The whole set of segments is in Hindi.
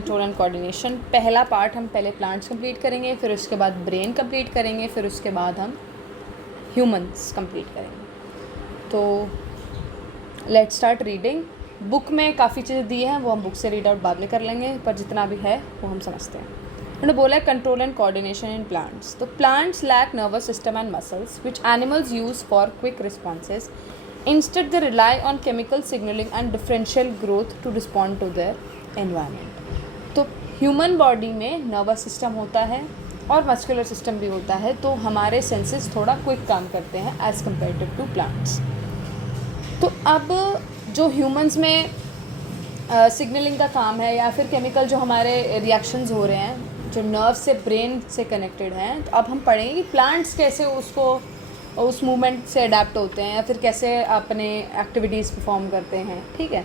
Control and coordination. पहला पार्ट हम पहले प्लांट्स कंप्लीट करेंगे, फिर उसके बाद ब्रेन कंप्लीट करेंगे, फिर उसके बाद हम ह्यूमंस कंप्लीट करेंगे। तो लेट्स स्टार्ट रीडिंग। बुक में काफ़ी चीज़ें दी हैं, वो हम बुक से रीड आउट बाद में कर लेंगे, पर जितना भी है वो हम समझते हैं। उन्होंने बोला है control and coordination in plants. तो plants lack nervous system and muscles which animals use for quick responses. Instead they rely on chemical signalling and differential growth to respond to their environment. तो ह्यूमन बॉडी में नर्वस सिस्टम होता है और मस्कुलर सिस्टम भी होता है, तो हमारे सेंसेस थोड़ा क्विक काम करते हैं एज़ कम्पेरेटिव टू प्लांट्स। तो अब जो ह्यूमंस में सिग्नलिंग का काम है या फिर केमिकल जो हमारे रिएक्शंस हो रहे हैं जो नर्व से ब्रेन से कनेक्टेड हैं, तो अब हम पढ़ेंगे कि प्लांट्स कैसे उसको उस मूवमेंट से अडेप्ट होते हैं या फिर कैसे अपने एक्टिविटीज़ परफॉर्म करते हैं। ठीक है,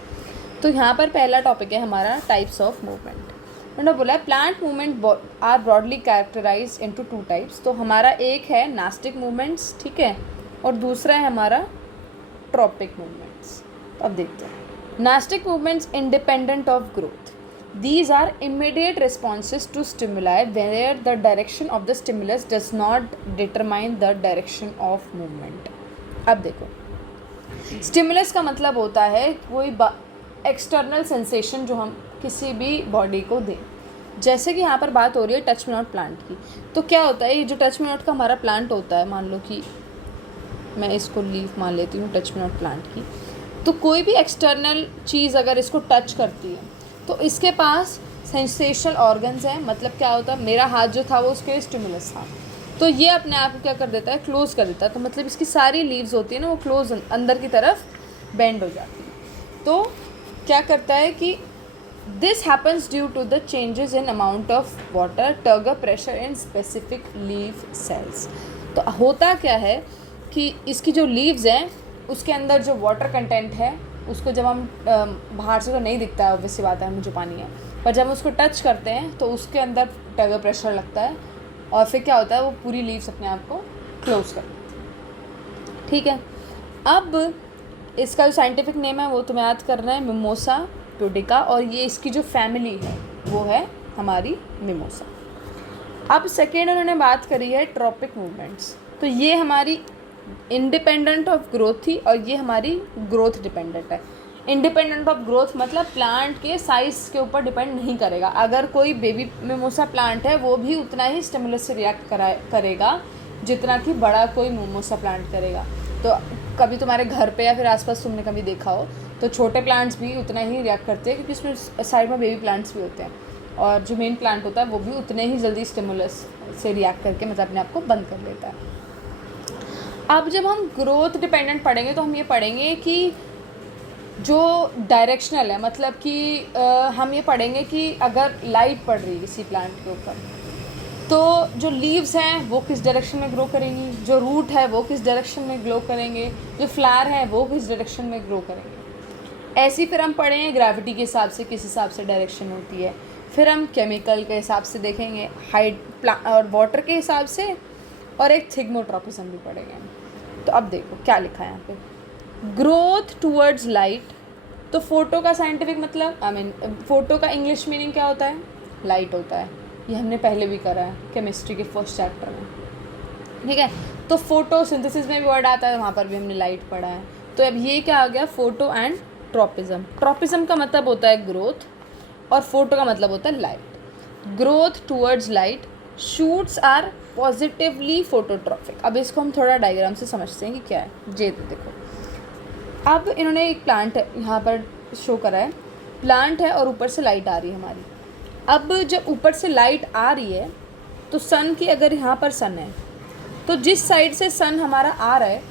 तो यहाँ पर पहला टॉपिक है हमारा टाइप्स ऑफ मूवमेंट। उन्होंने बोला है plant movement are broadly characterise into two types. तो हमारा एक है नास्टिक मूवमेंट्स, ठीक है, और दूसरा है हमारा ट्रॉपिक मूवमेंट्स। तो अब देखते हैं। Nastic movements independent of growth. These are immediate responses to stimuli where the direction of the stimulus does not determine the direction of movement. अब देखो, स्टिमुलस का मतलब होता है कोई एक्सटर्नल सेंसेशन जो हम किसी भी बॉडी को दें। जैसे कि यहाँ पर बात हो रही है टच मी नॉट प्लांट की। तो क्या होता है, ये जो टच मी नॉट का हमारा प्लांट होता है, मान लो कि मैं इसको लीफ मान लेती हूँ टच मी नॉट प्लांट की, तो कोई भी एक्सटर्नल चीज़ अगर इसको टच करती है तो इसके पास सेंसेशनल ऑर्गन्स हैं। मतलब क्या होता है, मेरा हाथ जो था वो उसके स्टिमुलस था, तो ये अपने आप को क्या कर देता है, क्लोज कर देता है। तो मतलब इसकी सारी लीव्स होती है ना, वो क्लोज अंदर की तरफ बेंड हो जाती है। तो क्या करता है कि this happens due to the changes in amount of water turgor pressure in specific leave cells. तो होता क्या है कि इसकी जो लीव्स हैं उसके अंदर जो वाटर कंटेंट है उसको जब हम बाहर से तो नहीं दिखता है, ऑब्वियसली बात है, मुझे पानी है, पर जब हम उसको टच करते हैं तो उसके अंदर टर्गर प्रेशर लगता है और फिर क्या होता है, वो पूरी लीव्स अपने आप को क्लोज कर देती है। ठीक है, अब इसका जो साइंटिफिक नेम है वो तुम्हें याद करना है, मिमोसा प्यूडिका, और ये इसकी जो फैमिली है वो है हमारी मिमोसा। अब सेकेंड उन्होंने बात करी है ट्रॉपिक मूवमेंट्स। तो ये हमारी इंडिपेंडेंट ऑफ ग्रोथ थी और ये हमारी ग्रोथ डिपेंडेंट है। इंडिपेंडेंट ऑफ ग्रोथ मतलब प्लांट के साइज़ के ऊपर डिपेंड नहीं करेगा। अगर कोई बेबी मिमोसा प्लांट है वो भी उतना ही स्टिमुलस से रिएक्ट करेगा जितना कि बड़ा कोई मिमोसा प्लांट करेगा। तो कभी तुम्हारे घर पे या फिर आसपास तुमने कभी देखा हो तो छोटे प्लांट्स भी उतना ही रिएक्ट करते हैं, क्योंकि उसमें साइड में बेबी प्लांट्स भी होते हैं, और जो मेन प्लांट होता है वो भी उतने ही जल्दी स्टिमुलस से रिएक्ट करके मतलब अपने आप को बंद कर लेता है। अब जब हम ग्रोथ डिपेंडेंट पढ़ेंगे तो हम ये पढ़ेंगे कि जो डायरेक्शनल है, मतलब कि हम ये पढ़ेंगे कि अगर लाइट पड़ रही है किसी प्लांट के ऊपर तो जो लीव्स हैं वो किस डायरेक्शन में ग्रो करेंगी, जो रूट है वो किस डायरेक्शन में ग्रो करेंगे, जो फ्लावर है वो किस डायरेक्शन में ग्रो करेंगे। ऐसी फिर हम पढ़ेंगे ग्रेविटी के हिसाब से किस हिसाब से डायरेक्शन होती है। फिर हम केमिकल के हिसाब से देखेंगे, हाइट और वाटर के हिसाब से, और एक थिग्मोट्रोपिज्म भी पढ़ेंगे। तो अब देखो क्या लिखा है यहाँ पे, ग्रोथ टूवर्ड्स लाइट। तो फोटो का साइंटिफिक मतलब फोटो का इंग्लिश मीनिंग क्या होता है, लाइट होता है। ये हमने पहले भी करा है केमिस्ट्री के फर्स्ट चैप्टर में, ठीक है। तो फोटोसिंथेसिस में भी वर्ड आता है, वहाँ पर भी हमने लाइट पढ़ा है। तो अब ये क्या आ गया, फोटो एंड ट्रोपिज्म। ट्रोपिज्म का मतलब होता है ग्रोथ और फोटो का मतलब होता है light. Growth towards light, shoots are positively phototropic. अब इसको हम थोड़ा डायग्राम से समझते हैं कि क्या है। ये तो देखो, अब इन्होंने एक प्लांट यहाँ पर शो करा है, प्लांट है और ऊपर से लाइट आ रही है हमारी। अब जब ऊपर से लाइट आ रही है तो सन की, अगर यहाँ पर सन है तो जिस साइड से सन हमारा आ रहा है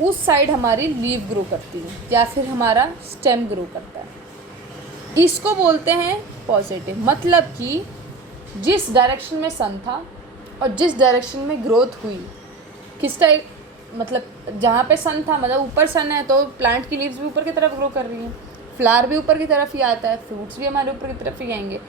उस साइड हमारी लीव ग्रो करती है या फिर हमारा स्टेम ग्रो करता है। इसको बोलते हैं पॉजिटिव, मतलब कि जिस डायरेक्शन में सन था और जिस डायरेक्शन में ग्रोथ हुई, किस टाइप, मतलब जहाँ पे सन था मतलब ऊपर सन है तो प्लांट की लीव्स भी ऊपर की तरफ ग्रो कर रही हैं, फ्लावर भी ऊपर की तरफ ही आता है, फ्रूट्स भी हमारे ऊपर की तरफ ही आएंगे।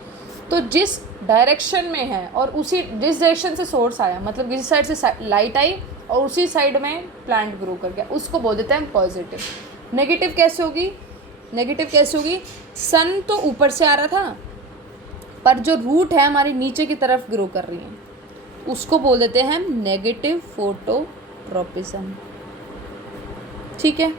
तो जिस डायरेक्शन में है और उसी जिस डायरेक्शन से सोर्स आया, मतलब जिस साइड से लाइट आई और उसी साइड में प्लांट ग्रो कर गया, उसको बोल देते हैं पॉजिटिव। नेगेटिव कैसे होगी, सन तो ऊपर से आ रहा था, पर जो रूट है हमारी नीचे की तरफ ग्रो कर रही है, उसको बोल देते हैं हम नेगेटिव फोटोट्रॉपिज्म। ठीक है,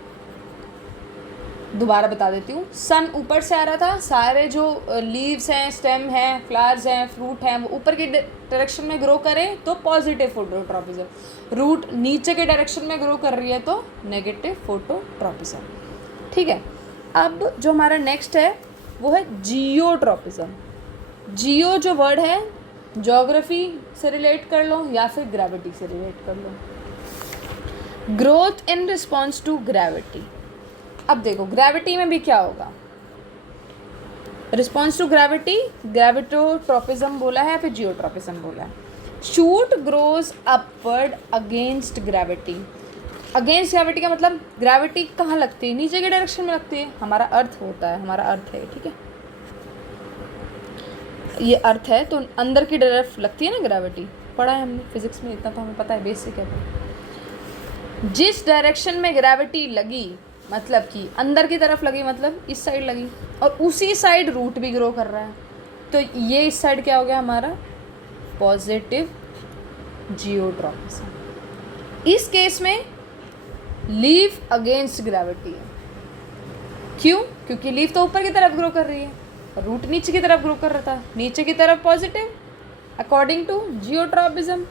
दोबारा बता देती हूँ। सन ऊपर से आ रहा था, सारे जो लीव्स हैं, स्टेम हैं, फ्लावर्स हैं, फ्रूट हैं, वो ऊपर की डायरेक्शन में ग्रो करें तो पॉजिटिव फोटोट्रॉपिज्म, रूट नीचे के डायरेक्शन में ग्रो कर रही है तो नेगेटिव फोटोट्रॉपिज्म। ठीक है, अब जो हमारा नेक्स्ट है वो है जियोट्रॉपिज्म। जियो जो वर्ड है ज्योग्राफी से रिलेट कर लो या फिर ग्रेविटी से रिलेट कर लो। Growth in response to gravity. अब देखो ग्रेविटी में भी क्या होगा, रिस्पॉन्स टू ग्रेविटी ग्रेविटोट्रॉपिज्म बोला है, फिर जियोट्रॉपिज्म बोला है। Shoot grows upward against gravity. Against gravity का मतलब ग्रेविटी कहाँ लगती है, नीचे के डायरेक्शन में लगती है, हमारा अर्थ होता है, हमारा अर्थ है, ठीक है, ये अर्थ है तो अंदर की तरफ लगती है ना ग्रेविटी, पढ़ा है हमने फिजिक्स में, इतना तो हमें पता है, बेसिक है। जिस डायरेक्शन में ग्रेविटी लगी मतलब कि अंदर की तरफ लगी, मतलब इस साइड लगी, और उसी साइड रूट भी ग्रो कर रहा है, तो ये इस साइड क्या हो गया हमारा पॉजिटिव जियोट्रॉपिज्म। इस केस में लीव अगेंस्ट ग्रेविटी है। क्यों? क्योंकि लीव तो ऊपर की तरफ ग्रो कर रही है, रूट नीचे की तरफ ग्रो कर रहा था, नीचे की तरफ positive according to geotropism,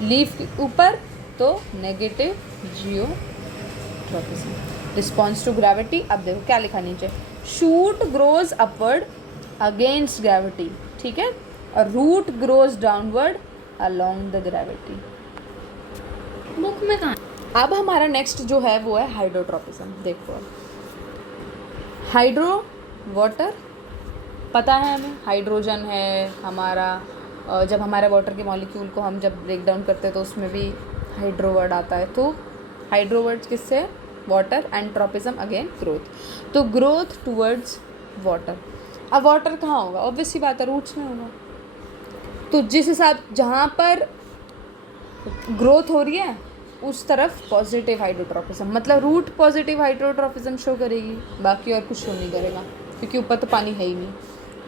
leave ऊपर तो negative geotropism. Response to gravity, अब देखो क्या लिखा नीचे, shoot grows upward against gravity, ठीक है, और root grows downward along the gravity. Book में कहाँ? अब हमारा नेक्स्ट जो है वो है हाइड्रोट्रॉपिज्म। देखो हाइड्रो वाटर पता है हमें, हाइड्रोजन है हमारा, जब हमारे वाटर के मॉलिक्यूल को हम जब ब्रेक डाउन करते हैं तो उसमें भी हाइड्रो वर्ड आता है, तो हाइड्रो वर्ड किससे, water, and tropism again growth, तो ग्रोथ टूवर्ड्स वाटर। अब वाटर कहाँ होगा, ऑब्वियसली बात है रूट्स में होगा, तो जिस हिसाब जहाँ पर ग्रोथ हो रही है उस तरफ पॉजिटिव हाइड्रोट्रॉपिज्म, मतलब रूट पॉजिटिव हाइड्रोट्रॉपिज्म शो करेगी, बाकी और कुछ शो नहीं करेगा क्योंकि ऊपर तो पानी है ही नहीं,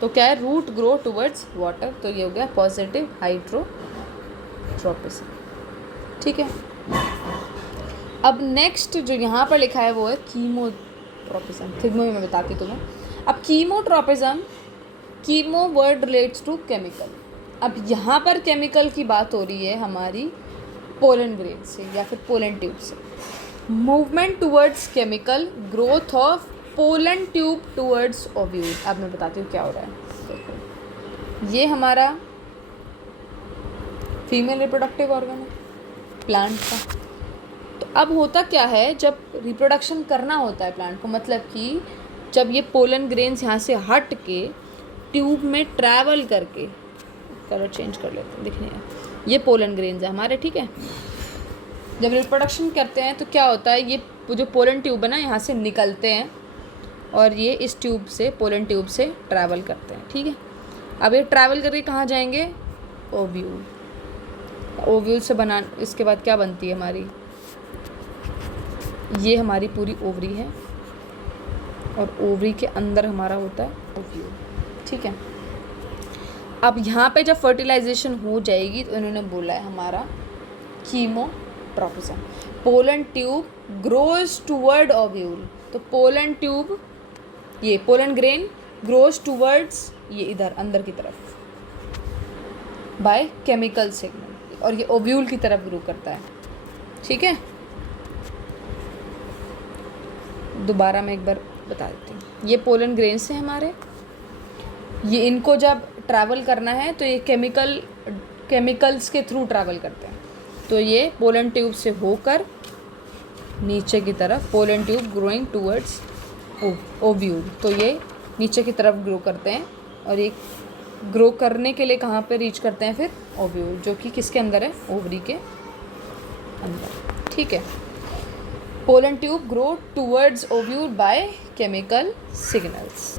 तो क्या है रूट ग्रो टुवर्ड्स वाटर, तो ये हो गया पॉजिटिव हाइड्रोट्रॉपिज्म। ठीक है, अब नेक्स्ट जो यहाँ पर लिखा है वो है कीमोट्रॉपिज्म। थिग्मो में मैं बताती तुम्हें। अब chemotropism, chemo word relates to chemical. अब यहाँ पर केमिकल की बात हो रही है हमारी पोलन ग्रेन से या फिर पोलन ट्यूब से। Movement towards chemical, growth of pollen tube towards ovule. अब मैं बताती हूँ क्या हो रहा है। देखो ये हमारा फीमेल रिप्रोडक्टिव ऑर्गन है प्लांट का। तो अब होता क्या है, जब रिप्रोडक्शन करना होता है प्लांट को, मतलब कि जब ये पोलन ग्रेन्स यहाँ से हट के ट्यूब में ट्रैवल करके, कलर चेंज कर लेते हैं, दिखने ये पोलन ग्रेन्स है हमारे, ठीक है। जब रिप्रोडक्शन करते हैं तो क्या होता है, ये जो पोलन ट्यूब है ना यहाँ से निकलते हैं और ये इस ट्यूब से, पोलन ट्यूब से ट्रैवल करते हैं, ठीक है। अब ये ट्रैवल करके कहाँ जाएंगे, ओव्यूल। ओव्यूल से बना, इसके बाद क्या बनती है हमारी, ये हमारी पूरी ओवरी है और ओवरी के अंदर हमारा होता है ओव्यूल, ठीक है। अब यहाँ पे जब फर्टिलाइजेशन हो जाएगी तो इन्होंने बोला है हमारा chemotropism. Pollen tube grows toward ovule, तो पोलन ट्यूब, ये पोलन ग्रेन ग्रोज टूवर्ड्स, ये इधर अंदर की तरफ बाय केमिकल सिग्नल, और ये ओव्यूल की तरफ ग्रो करता है, ठीक है। दोबारा मैं एक बार बता देती हूँ। ये पोलन ग्रेन्स हैं हमारे, ये इनको जब ट्रैवल करना है तो ये केमिकल्स के थ्रू ट्रैवल करते हैं, तो ये पोलन ट्यूब से होकर नीचे की तरफ, pollen tube growing towards ovule, तो ये नीचे की तरफ ग्रो करते हैं और ये ग्रो करने के लिए कहाँ पे रीच करते हैं फिर ओव्यूल, जो कि किसके अंदर है, ओवरी के अंदर, ठीक है। Pollen tube grow towards ovule by chemical signals.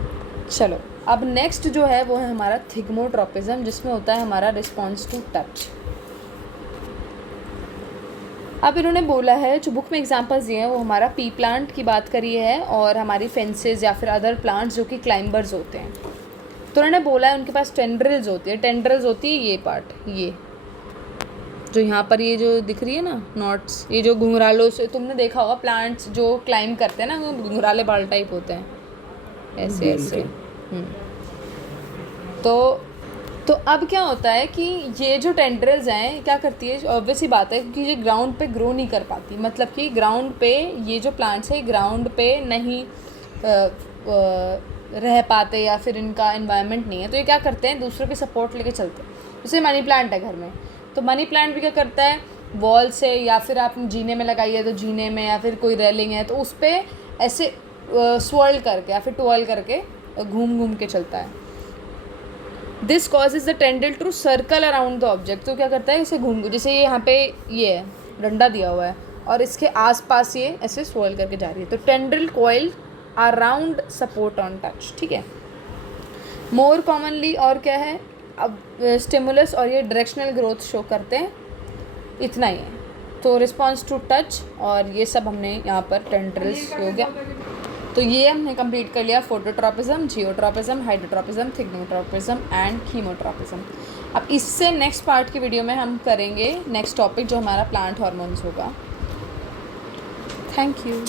चलो अब नेक्स्ट जो है वो है हमारा थिग्मोट्रॉपिज्म, जिसमें होता है हमारा रिस्पॉन्स टू टच। अब इन्होंने बोला है, जो बुक में एग्जांपल्स दिए हैं वो हमारा पी प्लांट की बात करी है और हमारी फेंसेस या फिर अदर प्लांट्स जो कि क्लाइंबर्स होते हैं, तो उन्होंने बोला है उनके पास टेंड्रिल्स होती है। टेंड्रिल्स होती है ये पार्ट, ये जो यहाँ पर ये जो दिख रही है ना नॉट्स, ये जो घुंघरालों से तुमने देखा होगा प्लांट्स जो क्लाइंब करते हैं ना, वो घुंघराले बाल टाइप होते हैं ऐसे ऐसे। तो अब क्या होता है कि ये जो टेंड्रिल्स हैं क्या करती है, ऑब्वियस ही बात है क्योंकि ये ग्राउंड पे ग्रो नहीं कर पाती, मतलब कि ग्राउंड पे ये जो प्लांट्स है ग्राउंड पे नहीं रह पाते या फिर इनका एनवायरनमेंट नहीं है, तो ये क्या करते हैं दूसरों की सपोर्ट लेके चलते हैं। जैसे मनी प्लांट है घर में, तो मनी प्लांट भी क्या करता है वॉल से या फिर आप जीने में लगाइए तो जीने में, या फिर कोई रेलिंग है तो उस पर ऐसे स्वर्ल करके या फिर ट्वेल करके घूम घूम के चलता है। This causes the tendril to circle around the object. तो क्या करता है इसे घूम, जैसे ये यहाँ पे ये है डंडा दिया हुआ है और इसके आसपास ये ऐसे स्वर्ल करके जा रही है, तो tendril coil around support on touch, ठीक है। मोर कॉमनली और क्या है, अब स्टिमुलस और ये डायरेक्शनल ग्रोथ शो करते हैं, इतना ही है। तो रिस्पॉन्स टू टच और ये सब हमने यहाँ पर टेंड्रिल्स हो गया। तो ये हमने कंप्लीट कर लिया phototropism, geotropism, hydrotropism, thigmotropism and chemotropism. अब इससे नेक्स्ट पार्ट की वीडियो में हम करेंगे नेक्स्ट टॉपिक जो हमारा प्लांट हार्मोन्स होगा। Thank you.